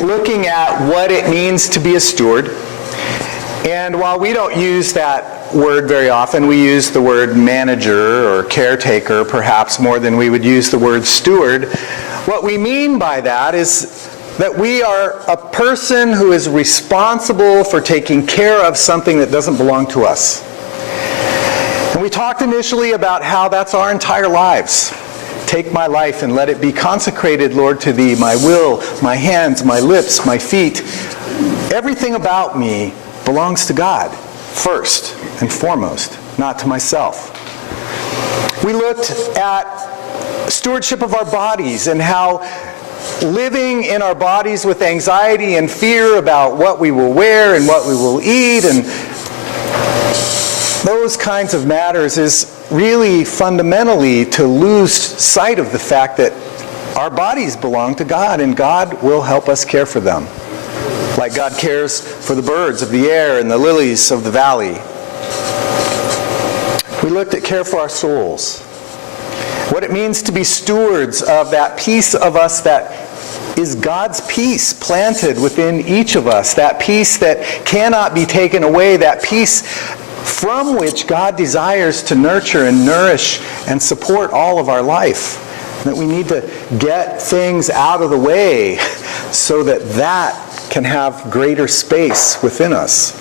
looking at what it means to be a steward. And while we don't use that word very often, we use the word manager or caretaker perhaps more than we would use the word steward. What we mean by that is that we are a person who is responsible for taking care of something that doesn't belong to us. And we talked initially about how that's our entire lives. Take my life and let it be consecrated, Lord, to Thee. My will, my hands, my lips, my feet. Everything about me belongs to God, first and foremost, not to myself. We looked at stewardship of our bodies and how living in our bodies with anxiety and fear about what we will wear and what we will eat and those kinds of matters is really fundamentally to lose sight of the fact that our bodies belong to God and God will help us care for them. Like God cares for the birds of the air and the lilies of the valley. We looked at care for our souls. What it means to be stewards of that piece of us that is God's peace planted within each of us. That peace that cannot be taken away. That peace from which God desires to nurture and nourish and support all of our life. That we need to get things out of the way so that that can have greater space within us.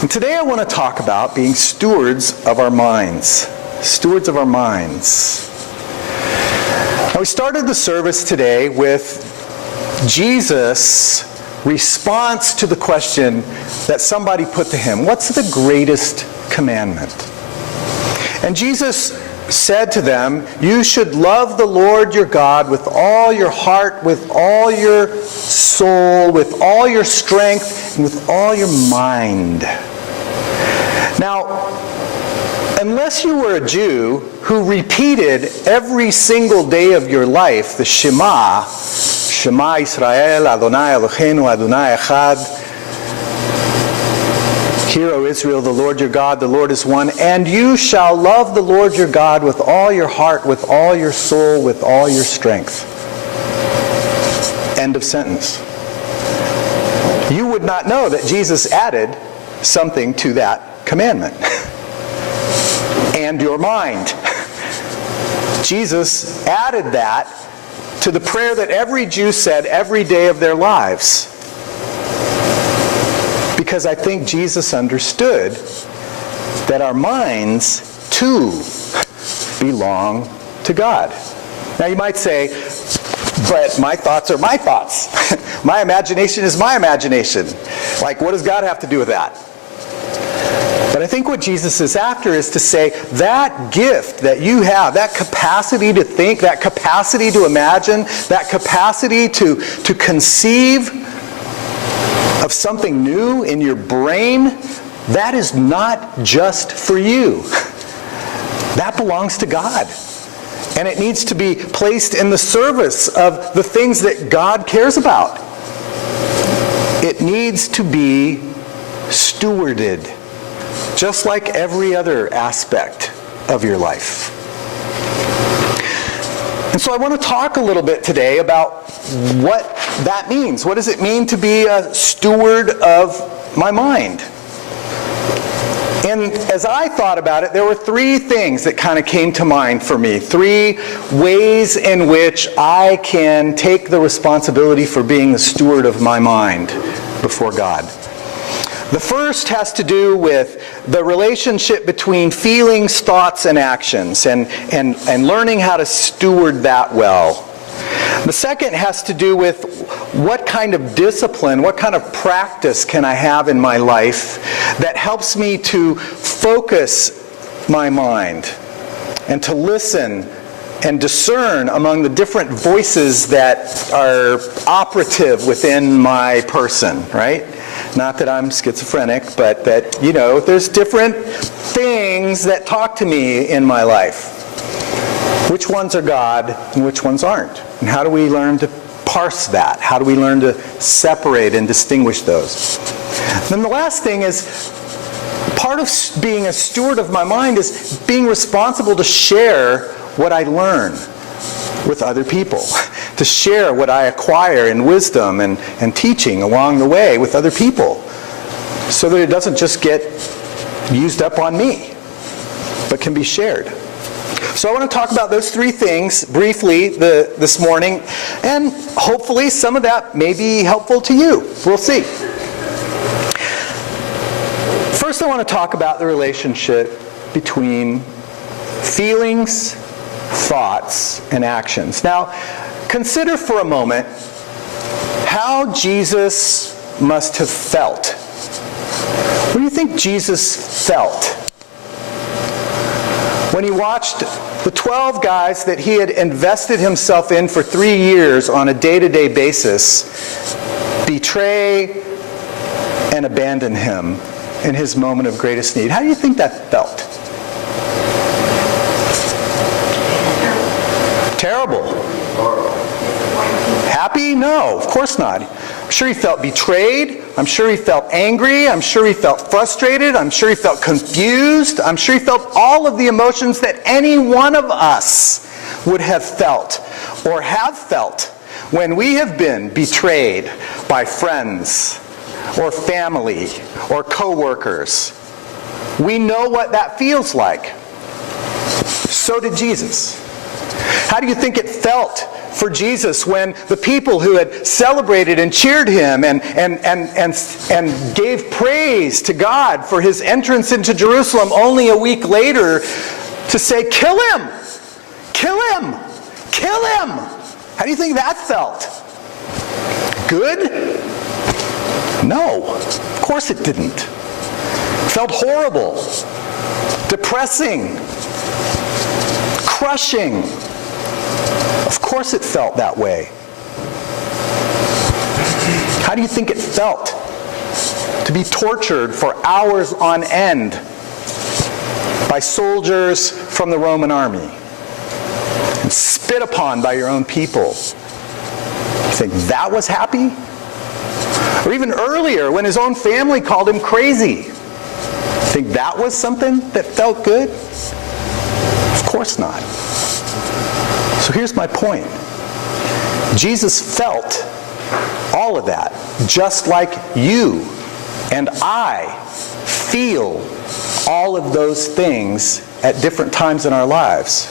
And today I want to talk about being stewards of our minds. Stewards of our minds. Now we started the service today with Jesus' response to the question that somebody put to him, what's the greatest commandment? And Jesus said to them, you should love the Lord your God with all your heart, with all your soul, with all your strength, and with all your mind. Now, unless you were a Jew who repeated every single day of your life the Shema, Shema Yisrael, Adonai Eloheinu, Adonai Echad, Hear, O Israel, the Lord your God, the Lord is one, and you shall love the Lord your God with all your heart, with all your soul, with all your strength. End of sentence. You would not know that Jesus added something to that commandment. And your mind. Jesus added that to the prayer that every Jew said every day of their lives. Because I think Jesus understood that our minds, too, belong to God. Now you might say, but my thoughts are my thoughts. My imagination is my imagination. Like, what does God have to do with that? But I think what Jesus is after is to say that gift that you have, that capacity to think, that capacity to imagine, that capacity to conceive of something new in your brain, that is not just for you. That belongs to God. And it needs to be placed in the service of the things that God cares about. It needs to be stewarded, just like every other aspect of your life. And so I want to talk a little bit today about what that means. What does it mean to be a steward of my mind? And as I thought about it, there were three things that kind of came to mind for me. Three ways in which I can take the responsibility for being the steward of my mind before God. The first has to do with the relationship between feelings, thoughts, and actions, and learning how to steward that well. The second has to do with what kind of discipline, what kind of practice can I have in my life that helps me to focus my mind and to listen and discern among the different voices that are operative within my person, right? Not that I'm schizophrenic, but that, there's different things that talk to me in my life. Which ones are God and which ones aren't? And how do we learn to parse that? How do we learn to separate and distinguish those? Then the last thing is, part of being a steward of my mind is being responsible to share what I learn. with other people, to share what I acquire in wisdom and teaching along the way with other people, so that it doesn't just get used up on me, but can be shared. So I want to talk about those three things briefly this morning, and hopefully some of that may be helpful to you. We'll see. First, I want to talk about the relationship between feelings, thoughts, and actions. Now, consider for a moment how Jesus must have felt. What do you think Jesus felt when he watched the 12 guys that he had invested himself in for 3 years on a day-to-day basis betray and abandon him in his moment of greatest need? How do you think that felt? Terrible. Happy? No, of course not. I'm sure he felt betrayed. I'm sure he felt angry. I'm sure he felt frustrated. I'm sure he felt confused. I'm sure he felt all of the emotions that any one of us would have felt or have felt when we have been betrayed by friends or family or coworkers. We know what that feels like. So did Jesus. How do you think it felt for Jesus when the people who had celebrated and cheered him and gave praise to God for his entrance into Jerusalem only a week later to say, "Kill him! Kill him! Kill him!" How do you think that felt? Good? No, of course it didn't. It felt horrible, depressing, crushing. Of course it felt that way. How do you think it felt to be tortured for hours on end by soldiers from the Roman army and spit upon by your own people? You think that was happy? Or even earlier, when his own family called him crazy. You think that was something that felt good? Of course not. So here's my point. Jesus felt all of that, just like you and I feel all of those things at different times in our lives.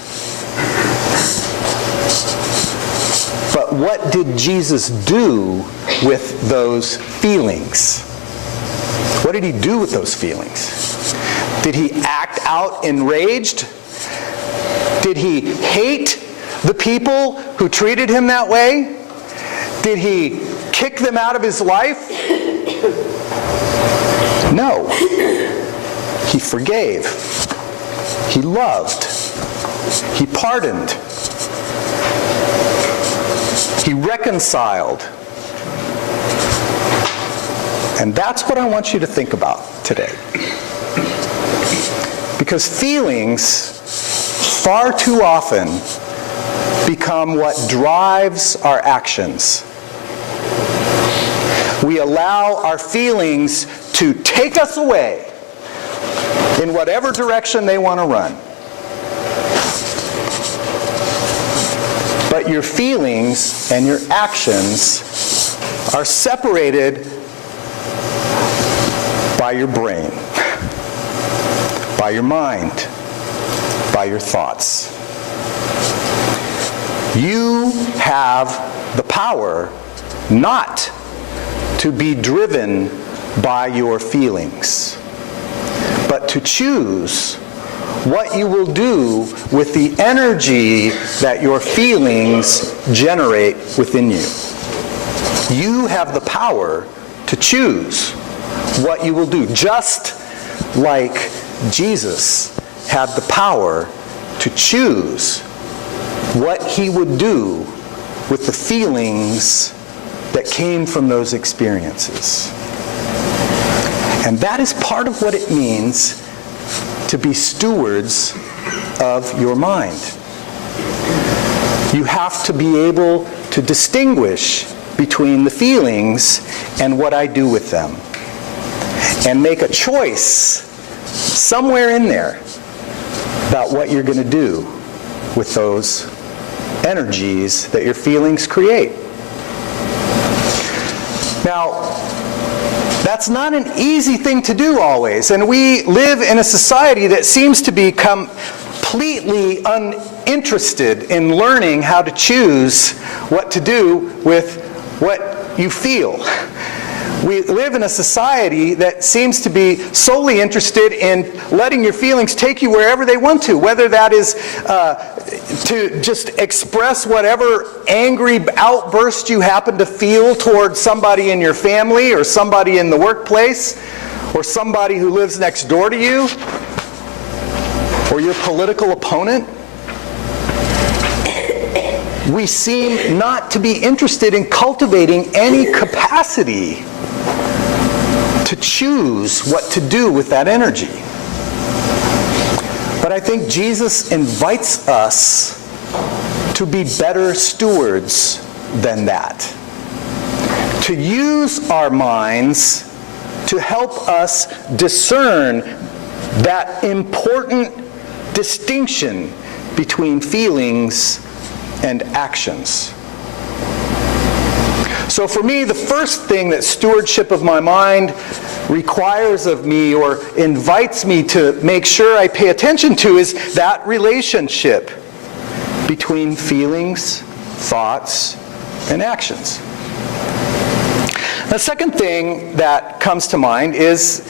But what did Jesus do with those feelings? What did he do with those feelings? Did he act out enraged? Did he hate the people who treated him that way? Did he kick them out of his life? No. He forgave. He loved. He pardoned. He reconciled. And that's what I want you to think about today. Because feelings far too often become what drives our actions. We allow our feelings to take us away in whatever direction they want to run. But your feelings and your actions are separated by your brain, by your mind, by your thoughts. You have the power not to be driven by your feelings, but to choose what you will do with the energy that your feelings generate within you. You have the power to choose what you will do, just like Jesus had the power to choose what he would do with the feelings that came from those experiences. And that is part of what it means to be stewards of your mind. You have to be able to distinguish between the feelings and what I do with them, and make a choice somewhere in there about what you're going to do with those energies that your feelings create. Now, that's not an easy thing to do always, and we live in a society that seems to be completely uninterested in learning how to choose what to do with what you feel. We live in a society that seems to be solely interested in letting your feelings take you wherever they want to, whether that is to just express whatever angry outburst you happen to feel towards somebody in your family or somebody in the workplace or somebody who lives next door to you or your political opponent. We seem not to be interested in cultivating any capacity to choose what to do with that energy. But I think Jesus invites us to be better stewards than that. To use our minds to help us discern that important distinction between feelings and actions. So for me, the first thing that stewardship of my mind requires of me or invites me to make sure I pay attention to is that relationship between feelings, thoughts, and actions. The second thing that comes to mind is,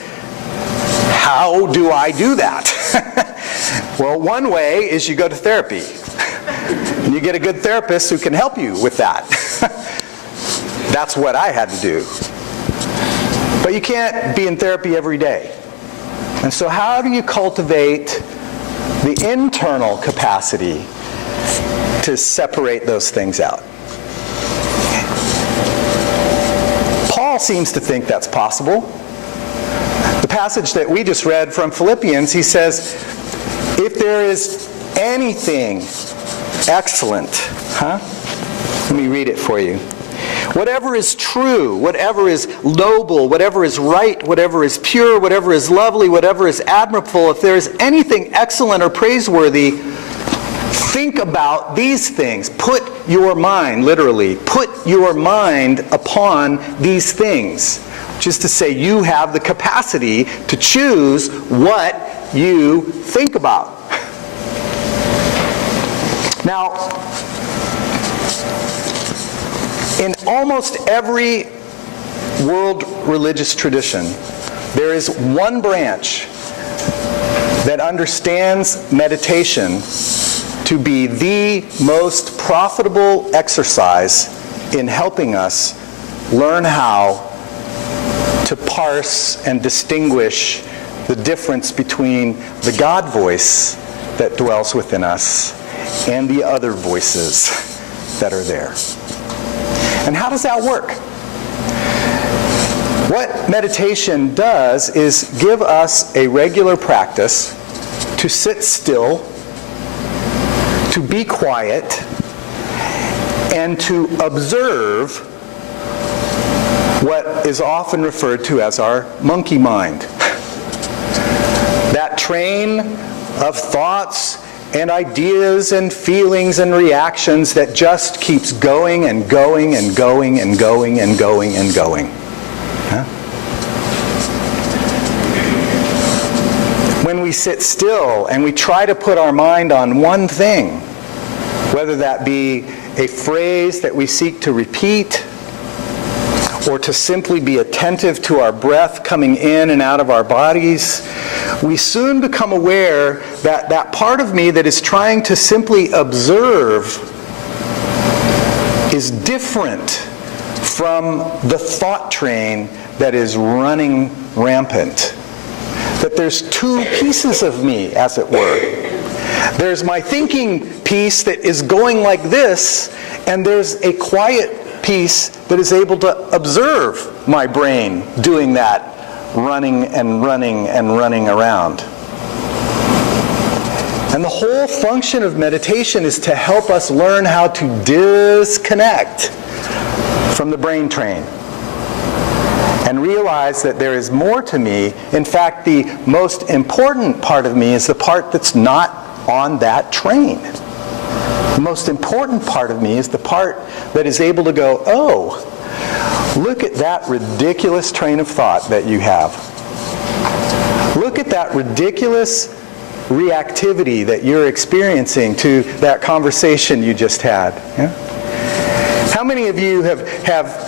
how do I do that? Well, one way is you go to therapy. And you get a good therapist who can help you with that. That's what I had to do. But you can't be in therapy every day. And so how do you cultivate the internal capacity to separate those things out? Paul seems to think that's possible. The passage that we just read from Philippians, he says, if there is anything excellent, let me read it for you. Whatever is true, whatever is noble, whatever is right, whatever is pure, whatever is lovely, whatever is admirable, if there is anything excellent or praiseworthy, think about these things. Put your mind, literally, put your mind upon these things. Which is to say, you have the capacity to choose what you think about. Now, in almost every world religious tradition, there is one branch that understands meditation to be the most profitable exercise in helping us learn how to parse and distinguish the difference between the God voice that dwells within us and the other voices that are there. And how does that work? What meditation does is give us a regular practice to sit still, to be quiet, and to observe what is often referred to as our monkey mind. That train of thoughts and ideas and feelings and reactions that just keeps going and going and going and going and going and going. When we sit still and we try to put our mind on one thing, whether that be a phrase that we seek to repeat, or to simply be attentive to our breath coming in and out of our bodies, we soon become aware that that part of me that is trying to simply observe is different from the thought train that is running rampant. That there's two pieces of me, as it were. There's my thinking piece that is going like this, and there's a quiet piece that is able to observe my brain doing that, running and running and running around. And the whole function of meditation is to help us learn how to disconnect from the brain train and realize that there is more to me. In fact, the most important part of me is the part that's not on that train. The most important part of me is the part that is able to go, oh, look at that ridiculous train of thought that you have. Look at that ridiculous reactivity that you're experiencing to that conversation you just had. Yeah? How many of you have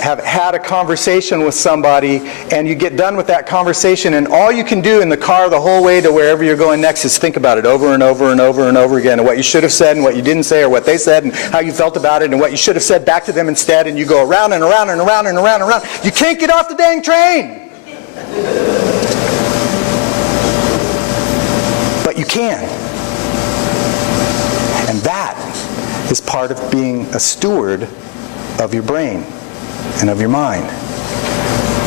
had a conversation with somebody and you get done with that conversation and all you can do in the car the whole way to wherever you're going next is think about it over and over and over and over again, and what you should have said and what you didn't say, or what they said and how you felt about it and what you should have said back to them instead, and you go around and around and around and around and around. You can't get off the dang train! But you can. And that is part of being a steward of your brain and of your mind,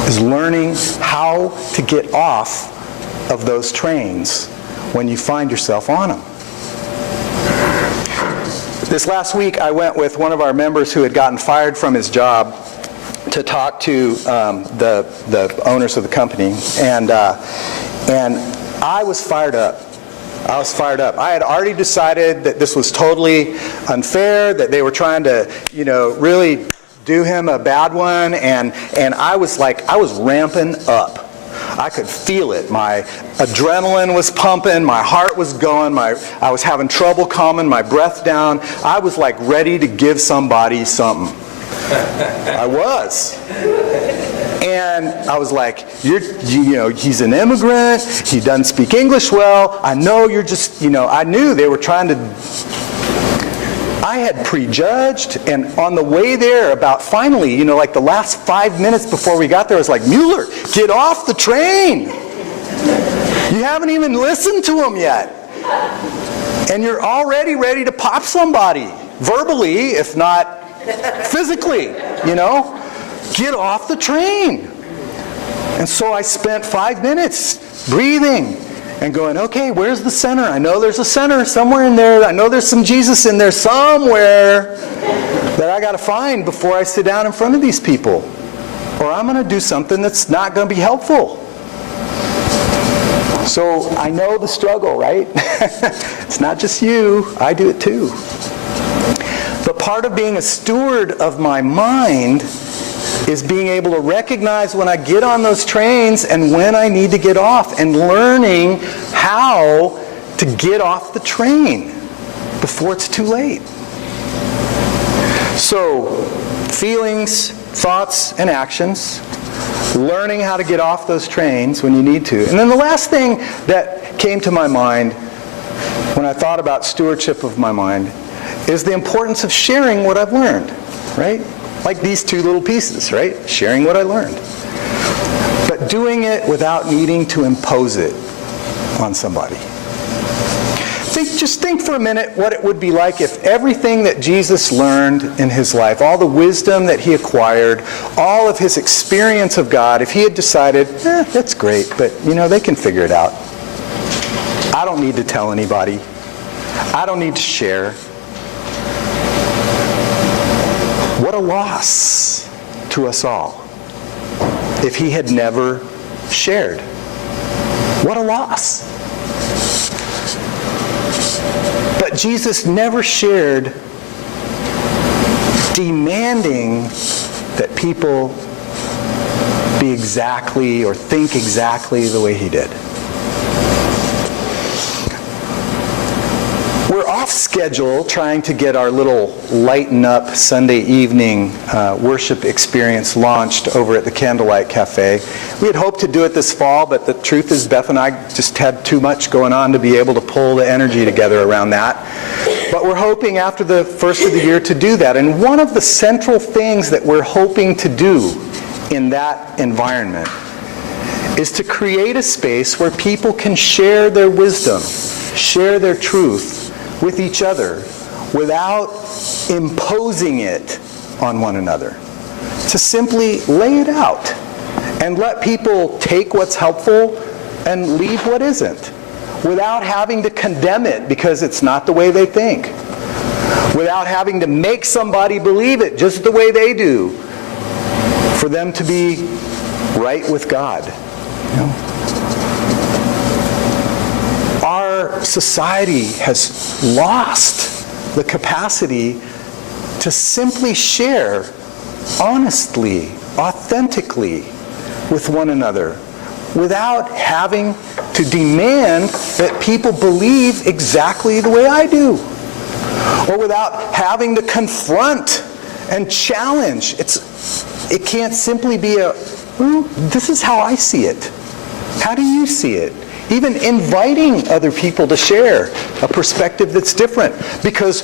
is learning how to get off of those trains when you find yourself on them. This last week I went with one of our members who had gotten fired from his job to talk to the owners of the company, and I was fired up. I had already decided that this was totally unfair, that they were trying to, really do him a bad one, and I was ramping up. I could feel it. My adrenaline was pumping, my heart was going, I was having trouble calming my breath down. I was like ready to give somebody something. I was. And I was like, he's an immigrant, he doesn't speak English well, I know you're just, I knew they were trying to, I had prejudged, and on the way there, about finally, like the last 5 minutes before we got there, I was like, Mueller, get off the train! You haven't even listened to him yet. And you're already ready to pop somebody, verbally, if not physically, Get off the train. And so I spent 5 minutes breathing and going, okay, where's the center? I know there's a center somewhere in there. I know there's some Jesus in there somewhere that I got to find before I sit down in front of these people. Or I'm going to do something that's not going to be helpful. So I know the struggle, right? It's not just you. I do it too. But part of being a steward of my mind is being able to recognize when I get on those trains and when I need to get off, and learning how to get off the train before it's too late. So, feelings, thoughts, and actions, learning how to get off those trains when you need to. And then the last thing that came to my mind when I thought about stewardship of my mind is the importance of sharing what I've learned, right? Like these two little pieces, right? Sharing what I learned. But doing it without needing to impose it on somebody. Just think for a minute what it would be like if everything that Jesus learned in his life, all the wisdom that he acquired, all of his experience of God, if he had decided, that's great, but they can figure it out. I don't need to tell anybody. I don't need to share. What a loss to us all if he had never shared. What a loss. But Jesus never shared demanding that people be exactly or think exactly the way he did. We're off schedule trying to get our little lighten up Sunday evening worship experience launched over at the Candlelight Cafe. We had hoped to do it this fall, but the truth is Beth and I just had too much going on to be able to pull the energy together around that. But we're hoping after the first of the year to do that. And one of the central things that we're hoping to do in that environment is to create a space where people can share their wisdom, share their truth with each other without imposing it on one another. To simply lay it out and let people take what's helpful and leave what isn't, without having to condemn it because it's not the way they think, without having to make somebody believe it just the way they do for them to be right with God. Our society has lost the capacity to simply share honestly, authentically with one another without having to demand that people believe exactly the way I do, or without having to confront and challenge. It can't simply be well, this is how I see it. How do you see it? Even inviting other people to share a perspective that's different. Because,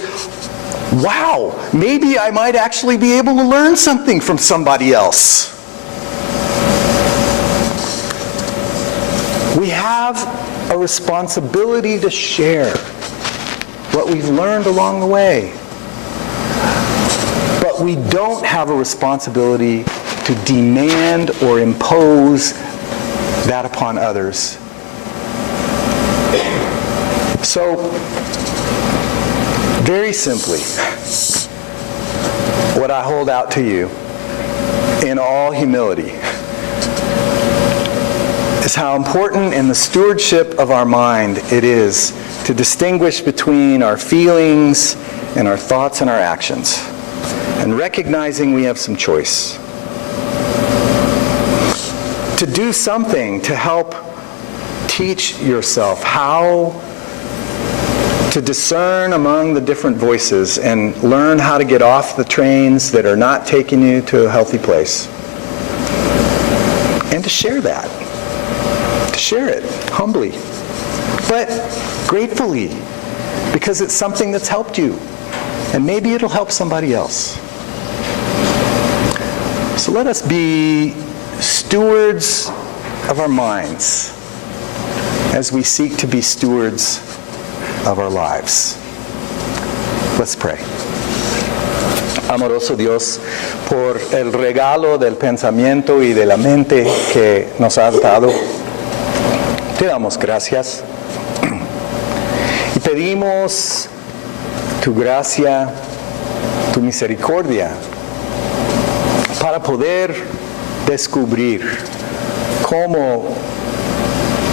wow, maybe I might actually be able to learn something from somebody else. We have a responsibility to share what we've learned along the way. But we don't have a responsibility to demand or impose that upon others. So, very simply, what I hold out to you in all humility is how important in the stewardship of our mind it is to distinguish between our feelings and our thoughts and our actions, and recognizing we have some choice. To do something to help teach yourself how to discern among the different voices and learn how to get off the trains that are not taking you to a healthy place. And to share that. To share it humbly, but gratefully, because it's something that's helped you. And maybe it'll help somebody else. So let us be stewards of our minds as we seek to be stewards of our lives. Let's pray. Amoroso Dios, por el regalo del pensamiento y de la mente que nos has dado, te damos gracias y pedimos tu gracia, tu misericordia, para poder descubrir cómo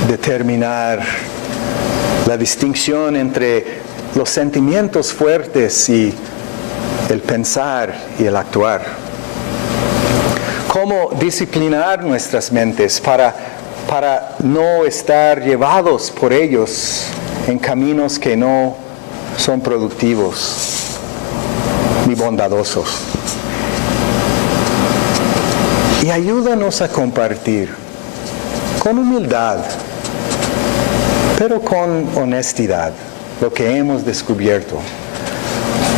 determinar la distinción entre los sentimientos fuertes y el pensar y el actuar. Cómo disciplinar nuestras mentes para no estar llevados por ellos en caminos que no son productivos ni bondadosos. Y ayúdanos a compartir con humildad, pero con honestidad, lo que hemos descubierto,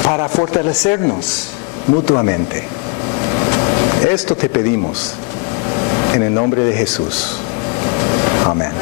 para fortalecernos mutuamente. Esto te pedimos en el nombre de Jesús. Amén.